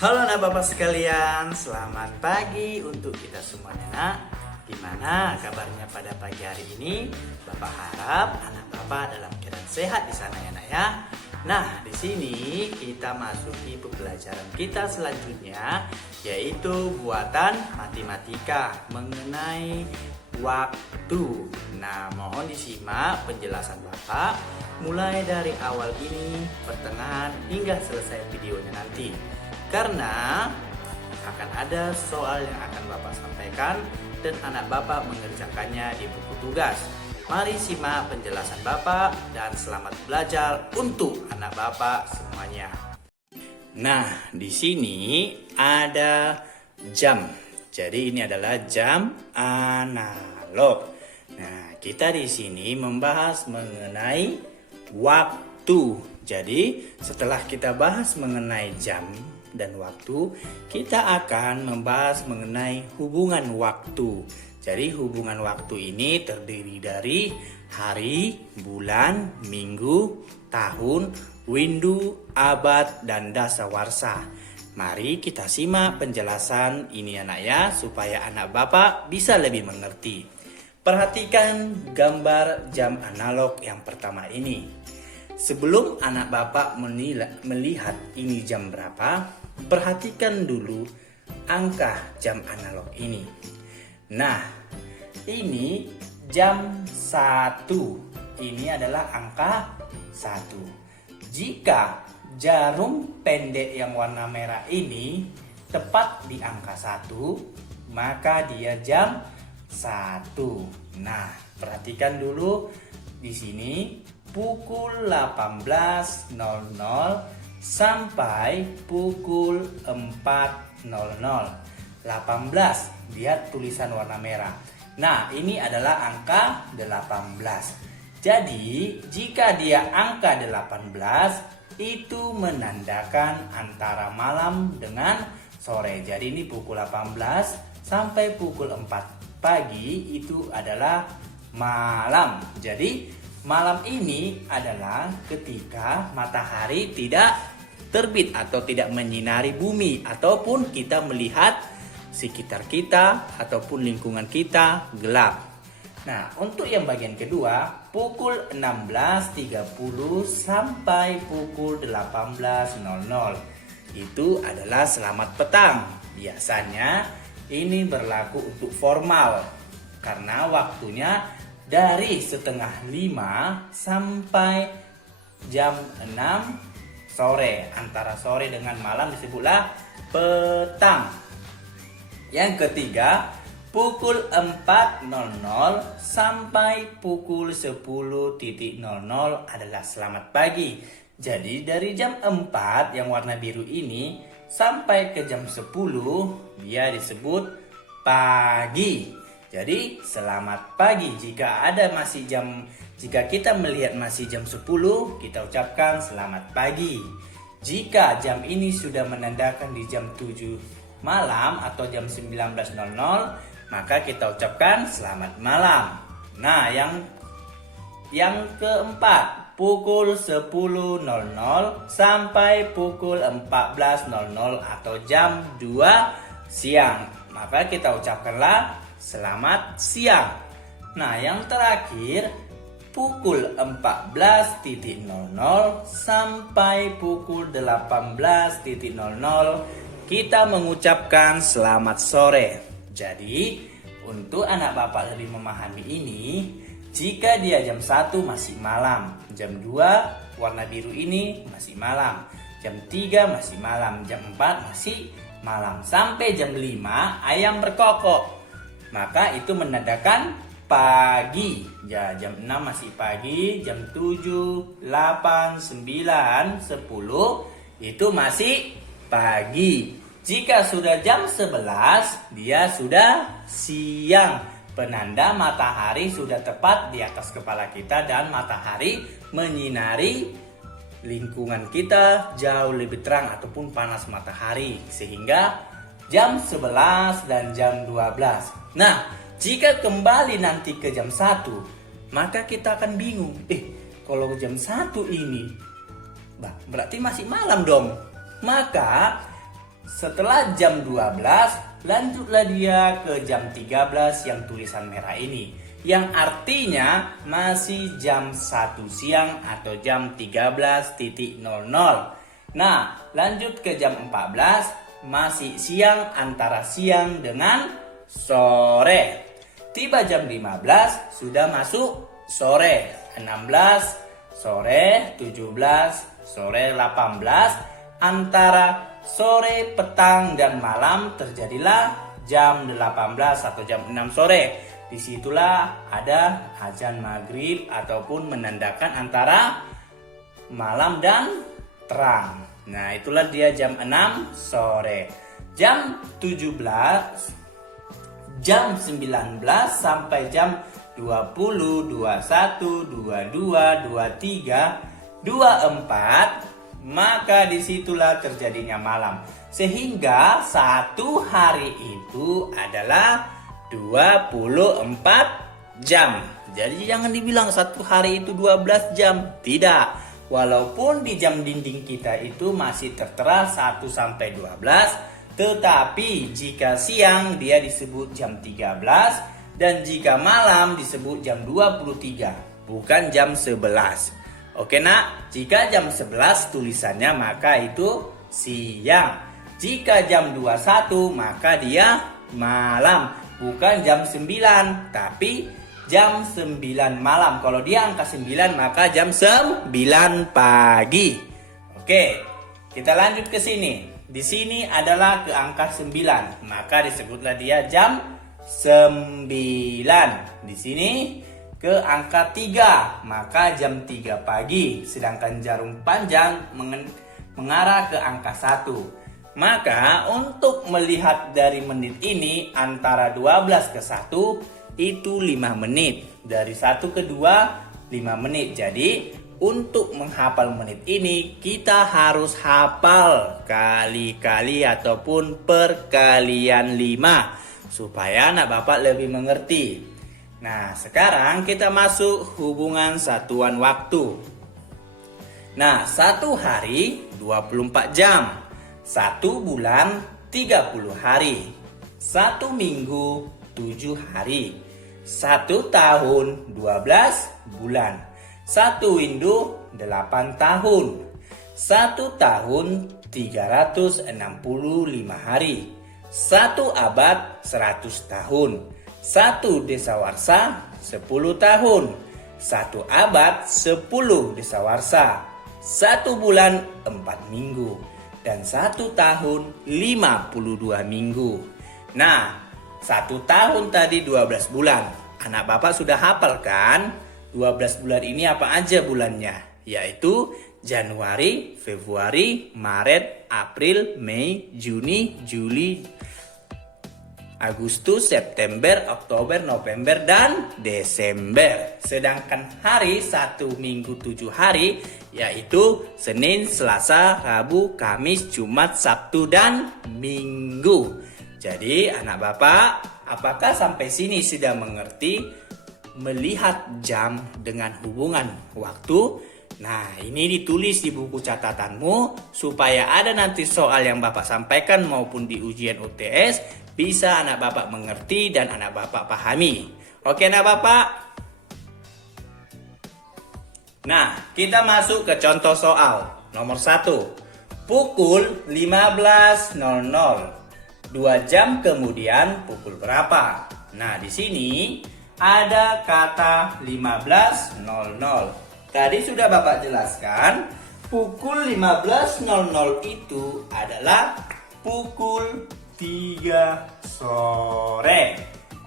Halo anak bapak sekalian, selamat pagi untuk kita semuanya nak. Gimana kabarnya pada pagi hari ini? Bapak harap anak bapak dalam keadaan sehat di sana ya nak ya. Nah di sini kita masuki pembelajaran kita selanjutnya, yaitu buatan matematika mengenai waktu. Nah mohon disimak penjelasan bapak mulai dari awal ini, pertengahan hingga selesai videonya nanti. Karena akan ada soal yang akan Bapak sampaikan dan anak Bapak mengerjakannya di buku tugas. Mari simak penjelasan Bapak dan selamat belajar untuk anak Bapak semuanya. Nah, di sini ada jam. Jadi ini adalah jam analog. Nah, kita di sini membahas mengenai waktu. Jadi, setelah kita bahas mengenai jam dan waktu, kita akan membahas mengenai hubungan waktu. Jadi hubungan waktu ini terdiri dari hari, bulan, minggu, tahun, windu, abad, dan dasawarsa. Mari kita simak penjelasan ini anak ya, supaya anak bapak bisa lebih mengerti. Perhatikan gambar jam analog yang pertama ini. Sebelum anak bapak melihat ini jam berapa, perhatikan dulu angka jam analog ini. Nah, ini jam 1. Ini adalah angka 1. Jika jarum pendek yang warna merah ini tepat di angka 1, maka dia jam 1. Nah, perhatikan dulu di sini pukul 18.00 sampai pukul 4.00. 18, lihat tulisan warna merah. Nah, ini adalah angka 18. Jadi, jika dia angka 18, itu menandakan antara malam dengan sore. Jadi, ini pukul 18 sampai pukul 4 pagi itu adalah malam. Jadi, malam ini adalah ketika matahari tidak terbit atau tidak menyinari bumi, ataupun kita melihat sekitar kita ataupun lingkungan kita gelap. Nah, untuk yang bagian kedua, pukul 16.30 sampai pukul 18.00 itu adalah selamat petang. Biasanya ini berlaku untuk formal karena waktunya dari setengah 5 sampai jam 6 sore. Antara sore dengan malam disebutlah petang. Yang ketiga, pukul 4.00 sampai pukul 10.00 adalah selamat pagi. Jadi dari jam 4 yang warna biru ini sampai ke jam 10 dia disebut pagi. Jadi selamat pagi. Jika kita melihat masih jam 10, kita ucapkan selamat pagi. Jika jam ini sudah menandakan di jam 7 malam atau jam 19.00, maka kita ucapkan selamat malam. Nah, yang keempat, pukul 10.00 sampai pukul 14.00 atau jam 2 siang, maka kita ucapkanlah selamat siang. Nah, yang terakhir pukul 14.00 sampai pukul 18.00 kita mengucapkan selamat sore. Jadi, untuk anak bapak lebih memahami ini, jika dia jam 1 masih malam, jam 2 warna biru ini masih malam, jam 3 masih malam, jam 4 masih malam, sampai jam 5 ayam berkokok, maka itu menandakan pagi. Ya, jam 6 masih pagi, jam 7, 8, 9, 10 itu masih pagi. Jika sudah jam 11, dia sudah siang. Penanda matahari sudah tepat di atas kepala kita dan matahari menyinari lingkungan kita jauh lebih terang ataupun panas matahari, sehingga jam 11 dan jam 12. Nah, jika kembali nanti ke jam 1, maka kita akan bingung. Kalau jam 1 ini berarti masih malam dong. Maka Setelah jam 12, lanjutlah dia ke jam 13 yang tulisan merah ini. Yang artinya masih jam 1 siang atau jam 13.00. Nah, lanjut ke jam 14, masih siang antara siang dengan sore. Tiba jam 15, sudah masuk sore. 16, sore, 17, sore 18, antara sore, petang, dan malam terjadilah jam 18 atau jam 6 sore. Disitulah ada azan maghrib ataupun menandakan antara malam dan terang. Nah, itulah dia jam 6 sore. Jam 17, jam 19 sampai jam 20, 21, 22, 23, 24, maka disitulah terjadinya malam. Sehingga satu hari itu adalah 24 jam. Jadi jangan dibilang satu hari itu 12 jam. Tidak. Walaupun di jam dinding kita itu masih tertera 1 sampai 12, tetapi jika siang dia disebut jam 13 dan jika malam disebut jam 23, bukan jam 11. Oke nak, jika jam 11 tulisannya maka itu siang. Jika jam 21 maka dia malam. Bukan jam 9, tapi jam 9 malam. Kalau dia angka 9 maka jam 9 pagi. Oke, kita lanjut ke sini. Di sini adalah ke angka 9, maka disebutlah dia jam 9. Di sini ke angka 3, maka jam 3 pagi. Sedangkan jarum panjang mengarah ke angka 1. Maka untuk melihat dari menit ini antara 12 ke 1 itu 5 menit. Dari 1 ke 2 5 menit. Jadi untuk menghafal menit ini kita harus hafal kali-kali ataupun perkalian 5 supaya anak bapak lebih mengerti. Nah, sekarang kita masuk hubungan satuan waktu. Nah, 1 hari 24 jam, 1 bulan 30 hari, 1 minggu 7 hari, 1 tahun 12 bulan, 1 induk 8 tahun, 1 tahun 365 hari, 1 abad 100 tahun, 1 desawarsa 10 tahun, 1 abad 10 desawarsa, 1 bulan 4 minggu, dan 1 tahun 52 minggu. Nah, 1 tahun tadi 12 bulan. Anak bapak sudah hafal kan? 12 bulan ini apa aja bulannya? Yaitu Januari, Februari, Maret, April, Mei, Juni, Juli, Agustus, September, Oktober, November, dan Desember. Sedangkan hari 1 minggu 7 hari yaitu Senin, Selasa, Rabu, Kamis, Jumat, Sabtu, dan Minggu. Jadi anak bapak, apakah sampai sini sudah mengerti melihat jam dengan hubungan waktu? Nah, ini ditulis di buku catatanmu supaya ada nanti soal yang bapak sampaikan maupun di ujian UTS bisa anak bapak mengerti dan anak bapak pahami. Oke anak bapak? Nah, kita masuk ke contoh soal. Nomor 1. Pukul 15.00. 2 jam kemudian pukul berapa? Nah, di sini ada kata 15.00. Tadi sudah bapak jelaskan, pukul 15.00 itu adalah pukul 3 sore.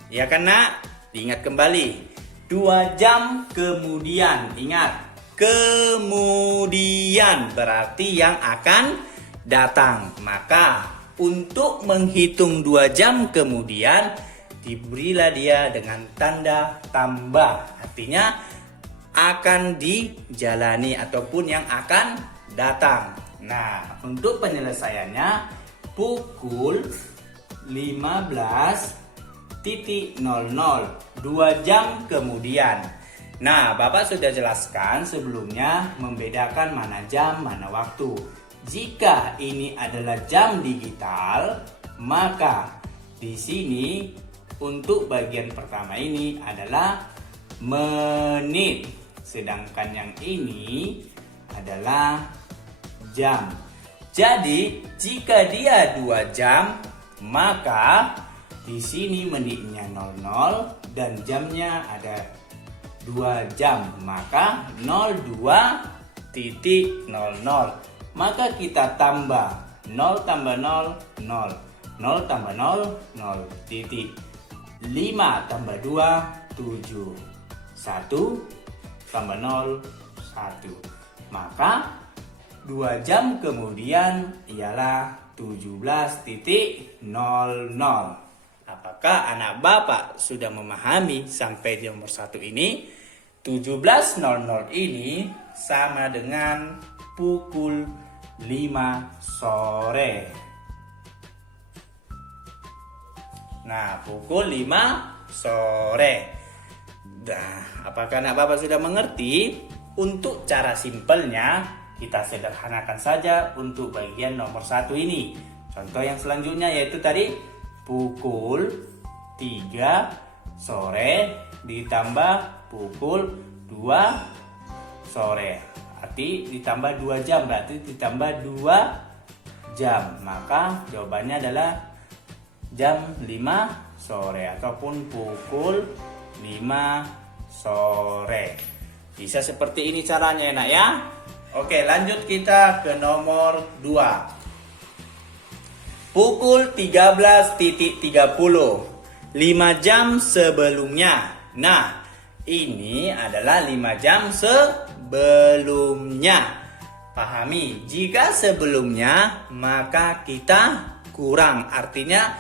Ya kan nak? Ingat kembali. 2 jam kemudian. Ingat. Kemudian berarti yang akan datang. Maka untuk menghitung 2 jam kemudian diberilah dia dengan tanda tambah. Artinya akan dijalani ataupun yang akan datang. Nah, untuk penyelesaiannya pukul 15.00 2 jam kemudian. Nah, bapak sudah jelaskan sebelumnya membedakan mana jam mana waktu. jika ini adalah jam digital, maka di sini untuk bagian pertama ini adalah menit. Sedangkan yang ini adalah jam. Jadi, jika dia 2 jam, maka di sini menitnya 00 dan jamnya ada 2 jam, maka 02.00. Maka kita tambah 0 tambah 0, 0. 0 tambah 0, 0 titik. 5 tambah 2, 7. 1 tambah 0, 1. Maka 2 jam kemudian ialah 17.00. Apakah anak Bapak sudah memahami sampai di nomor 1 ini? 17.00 ini sama dengan pukul 5 sore. Nah, pukul 5 sore. Nah, apakah anak Bapak sudah mengerti? Untuk cara simpelnya, kita sederhanakan saja untuk bagian nomor 1 ini. Contoh yang selanjutnya yaitu tadi pukul 3 sore ditambah pukul 2 sore. Arti ditambah 2 jam, berarti ditambah 2 jam. Maka jawabannya adalah jam 5 sore ataupun pukul 5 sore. Bisa seperti ini caranya ya nak ya. Oke, lanjut kita ke nomor 2. Pukul 13.30, 5 jam sebelumnya. Nah, ini adalah 5 jam sebelumnya. Pahami, jika sebelumnya maka kita kurang. Artinya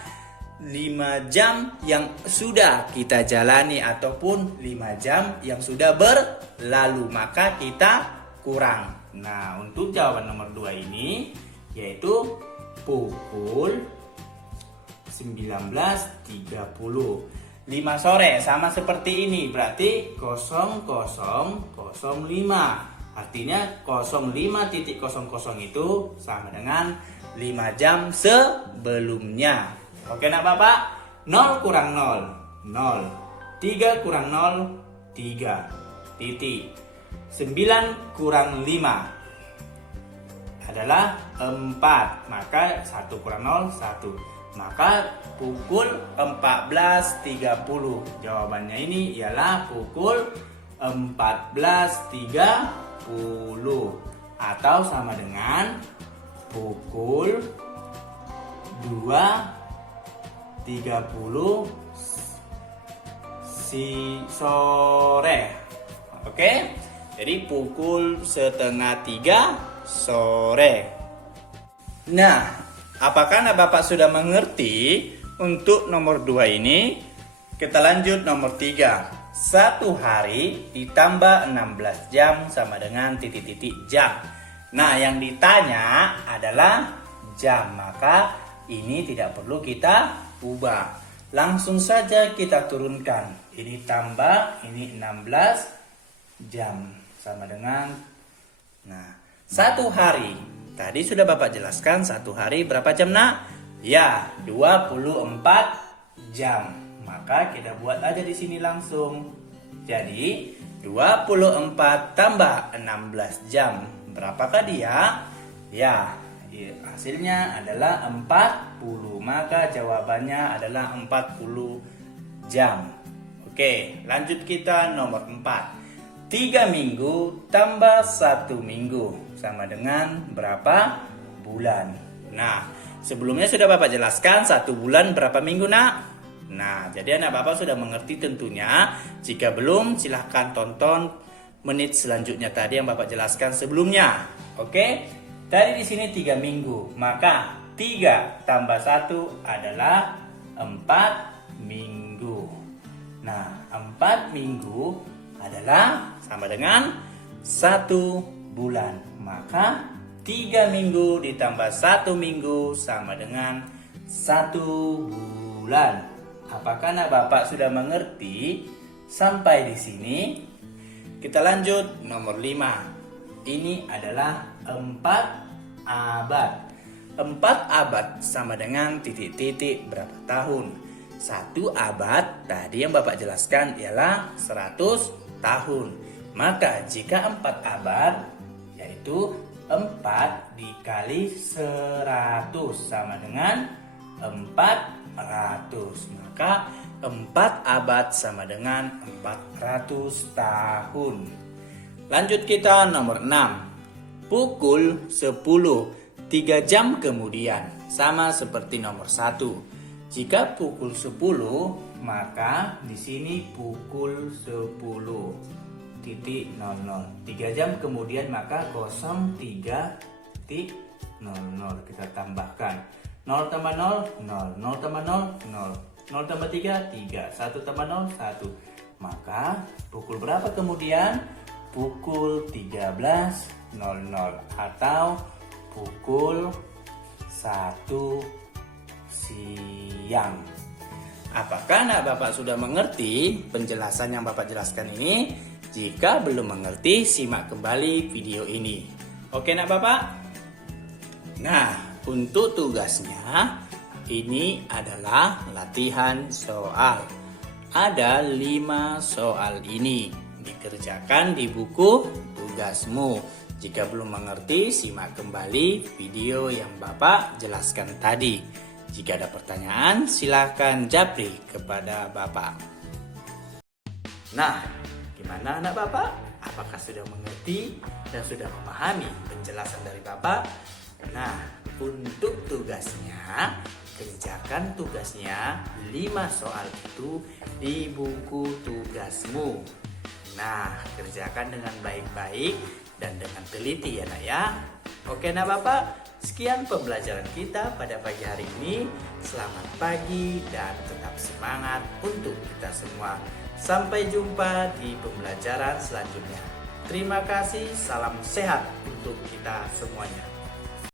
5 jam yang sudah kita jalani ataupun 5 jam yang sudah berlalu, maka kita kurang. Nah, untuk jawaban nomor 2 ini yaitu pukul 19.30. 5 sore sama seperti ini, berarti 00.05. Artinya 05.00 itu sama dengan 5 jam sebelumnya. Oke nak Bapak, 0 kurang 0, 0. 3 kurang 0, 3. Titik. 9 kurang 5 adalah 4. Maka 1 kurang 0, 1. Maka pukul 14.30. Jawabannya ini ialah pukul 14.30. Atau sama dengan pukul 2.30 sore. Oke, jadi pukul 2:30 sore. Nah, apakah Bapak sudah mengerti untuk nomor 2 ini? Kita lanjut nomor 3. 1 hari ditambah 16 jam sama dengan titik-titik jam. Nah, yang ditanya adalah jam, maka ini tidak perlu kita ubah. Langsung saja kita turunkan. Ini tambah, ini 16 jam sama dengan, nah, 1 hari. Tadi sudah Bapak jelaskan 1 hari berapa jam nak? Ya, 24 jam. Maka kita buat aja di sini langsung. Jadi 24 tambah 16 jam. Berapakah dia? Ya, hasilnya adalah 40. Maka jawabannya adalah 40 jam. Oke, lanjut kita nomor 4. 3 minggu tambah 1 minggu sama dengan berapa bulan? Nah, sebelumnya sudah Bapak jelaskan 1 bulan berapa minggu nak? Nah, jadi anak Bapak sudah mengerti tentunya. Jika belum, silahkan tonton menit selanjutnya tadi yang Bapak jelaskan sebelumnya. Oke, dari di sini 3 minggu, maka 3 tambah 1 adalah 4 minggu. Nah, 4 minggu adalah sama dengan 1 bulan. Maka 3 minggu ditambah 1 minggu sama dengan 1 bulan. Apakah anak Bapak sudah mengerti sampai di sini? Kita lanjut nomor 5. Ini adalah 4 abad. 4 abad sama dengan titik-titik berapa tahun? 1 abad tadi yang Bapak jelaskan ialah 100 tahun. Maka jika 4 abad yaitu 4 dikali 100 sama dengan 400. Maka 4 abad sama dengan 400 tahun. Lanjut kita nomor 6. Pukul 10 3 jam kemudian, sama seperti nomor 1. Jika pukul 10, maka di sini pukul 10.00. 3 jam kemudian maka 03.00. Kita tambahkan 0 tambah 0, 0, 0 tambah 0, 0, 0 tambah 3, 3, 1 tambah 0, 1. Maka pukul berapa kemudian? Pukul 13.00 atau pukul 1 siang. Apakah anak Bapak sudah mengerti penjelasan yang Bapak jelaskan ini? Jika belum mengerti, simak kembali video ini. Oke anak Bapak? Nah, untuk tugasnya ini adalah latihan soal. Ada 5 soal ini. Dikerjakan di buku tugasmu. Jika belum mengerti, simak kembali video yang Bapak jelaskan tadi. Jika ada pertanyaan, silakan japri kepada Bapak. Nah, gimana anak Bapak? Apakah sudah mengerti dan sudah memahami penjelasan dari Bapak? Nah, untuk tugasnya, kerjakan tugasnya 5 soal itu di buku tugasmu. Nah, kerjakan dengan baik-baik dan dengan teliti ya nak ya. Oke nak Bapak, sekian pembelajaran kita pada pagi hari ini. Selamat pagi dan tetap semangat untuk kita semua. Sampai jumpa di pembelajaran selanjutnya. Terima kasih, salam sehat untuk kita semuanya.